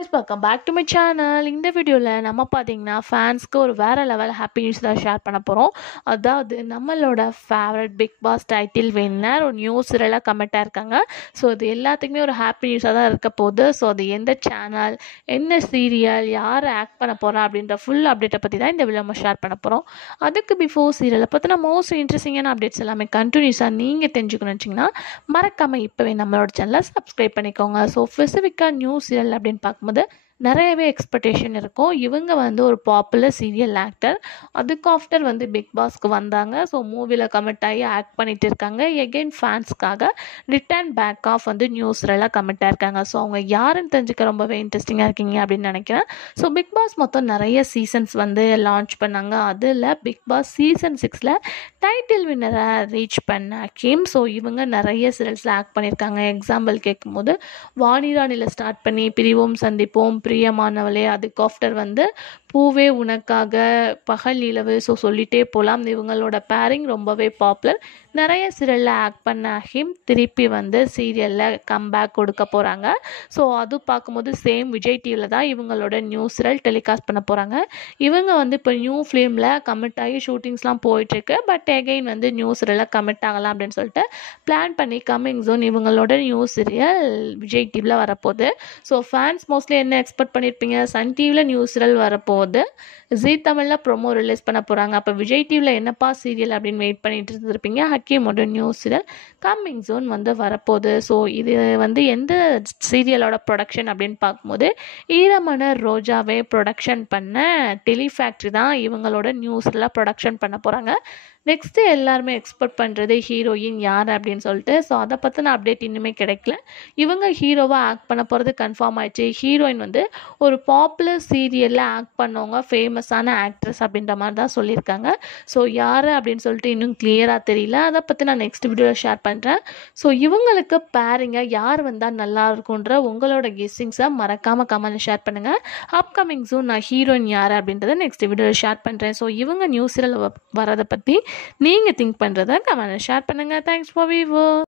Welcome back to my channel. இந்த வீடியோவில் நம்ம பார்த்தீங்கன்னா ஃபேன்ஸ்க்கு ஒரு வேறு லெவல் ஹாப்பி நியூஸ் தான் ஷேர் பண்ண போகிறோம். அதாவது நம்மளோட favourite Bigg Boss title winner ஒரு நியூ சீரியலாக கமெண்ட்டாக இருக்காங்க. ஸோ இது எல்லாத்துக்குமே ஒரு ஹாப்பி நியூஸாக தான் இருக்க போகுது. ஸோ அது எந்த சேனல், என்ன சீரியல், யார் ஆக்ட் பண்ண போகிறா அப்படின்ற ஃபுல் அப்டேட்டை பற்றி தான் இந்த வீடியோ நம்ம ஷேர் பண்ண போகிறோம். அதுக்கு பிஃபோர் சீரியலை பற்றின மோஸ்ட் இன்ட்ரெஸ்டிங்கான அப்டேட்ஸ் எல்லாமே கண்டினியூஸாக நீங்கள் தெரிஞ்சுக்கணும்னு வச்சிங்கன்னா மறக்காமல் இப்போவே நம்மளோட சேனலை சப்ஸ்கிரைப் பண்ணிக்கோங்க. ஸோ ஸ்பெசிஃபிக்காக நியூ சீரியல் அப்படின்னு பார்க்கும்போது நிறையவே எக்ஸ்பெக்டேஷன் இருக்கும். இவங்க ஒரு பாப்புலர் சீரியல் ஆக்டர். அதுக்கு ஆஃப்டர் பிக் பாஸ்க்கு வந்தாங்க. ஸோ மூவியில் கமிட் ஆகி ஆக்ட் பண்ணிட்டு இருக்காங்க. எகெயின் ஃபேன்ஸ்க்காக ரிட்டர்ன் பேக் ஆஃப் நியூஸ்லாம் கமிட் ஆயிருக்காங்க. ஸோ அவங்க யாருன்னு தெரிஞ்சுக்க ரொம்பவே இன்ட்ரெஸ்டிங்காக இருக்கீங்க அப்படின்னு நினைக்கிறேன். ஸோ பிக் பாஸ் மொத்தம் நிறைய சீசன்ஸ் லான்ச் பண்ணாங்க. அதில் பிக் பாஸ் சீசன் 6 டைட்டில் வின்னரை ரீச் பண்ண கிம். ஸோ இவங்க நிறைய சீரியல்ஸில் ஆக்ட் பண்ணியிருக்காங்க. எக்ஸாம்பிள் கேட்கும்போது வாணிராணியில் ஸ்டார்ட் பண்ணி பிரிவோம் சந்திப்போம், பிரியமானவளே, அதுக்கு ஆஃப்டர் பூவே உனக்காக, பகல் நிலவு, ஸோ சொல்லிட்டே போகலாம். இவங்களோட பேரிங் ரொம்பவே பாப்புலர். நிறைய சீரியலில் ஆக்ட் பண்ண ஹிம் திருப்பி சீரியலில் கம்பேக் கொடுக்க போகிறாங்க. ஸோ அது பார்க்கும்போது சேம் விஜய் டிவியில் தான் இவங்களோட நியூ சீரியல் டெலிகாஸ்ட் பண்ண போகிறாங்க. இவங்க இப்போ நியூ ஃபிலிமில் கமிட் ஆகி ஷூட்டிங்ஸ்லாம் போயிட்டுருக்கு. பட் எகெயின் நியூ சீரியலில் கமிட் ஆகலாம் அப்படின்னு சொல்லிட்டு பிளான் பண்ணி கம்மிங் ஜூன் இவங்களோட நியூ சீரியல் விஜய் டிவியில் வரப்போகுது. ஸோ ஃபேன்ஸ் மோஸ்ட்லி என்ன எக்ஸ்பெக்ட் பண்ணியிருப்பீங்க? சன் டிவியில் நியூ சீரியல் வரப்போகுது, ஜீ தமிழில் ப்ரோமோ ரிலீஸ் பண்ண போகிறாங்க. அப்போ விஜய் டிவியில் என்னப்பா சீரியல் அப்படின்னு வெயிட் பண்ணிட்டு இருந்திருப்பீங்க. ஹக்கீமோட நியூ சீரியல் கம்மிங் ஜூன் வரப்போகுது. ஸோ இது எந்த சீரியலோட ப்ரொடக்ஷன் அப்படின்னு பார்க்கும்போது ஈரமன ரோஜாவே ப்ரொடக்ஷன் பண்ண டெலிஃபேக்ட்ரி தான் இவங்களோட நியூ சீரியலாக ப்ரொடக்ஷன் பண்ண போகிறாங்க. நெக்ஸ்ட்டு எல்லாருமே எக்ஸ்பெக்ட் பண்ணுறது ஹீரோயின் யார் அப்படின்னு சொல்லிட்டு. ஸோ அதை பற்றின அப்டேட் இன்னுமே கிடைக்கல. இவங்க ஹீரோவாக ஆக்ட் பண்ண போகிறது கன்ஃபார்ம் ஆயிடுச்சு. ஹீரோயின் ஒரு பாப்புலர் சீரியலில் ஆக்ட் பண்ணவங்க, ஃபேமஸான ஆக்ட்ரஸ் அப்படின்ற மாதிரி தான் சொல்லியிருக்காங்க. ஸோ யார் அப்படின்னு சொல்லிட்டு இன்னும் கிளியராக தெரியல. அதை பற்றி நான் நெக்ஸ்ட் வீடியோவில் ஷேர் பண்ணுறேன். ஸோ இவங்களுக்கு பேரிங்க யார் வந்தால் நல்லா இருக்குன்ற உங்களோட கெஸ்ஸிங்ஸை மறக்காமல் கமெண்ட் ஷேர் பண்ணுங்கள். அப்கமிங் ஜூன் நான் ஹீரோயின் யார் அப்படின்றத நெக்ஸ்ட் வீடியோவில் ஷேர் பண்ணுறேன். ஸோ இவங்க நியூ சீரியல் வரதை பற்றி நீங்கள் திங்க் பண்ணுறத கமெண்ட் ஷேர் பண்ணுங்கள். Thanks for view.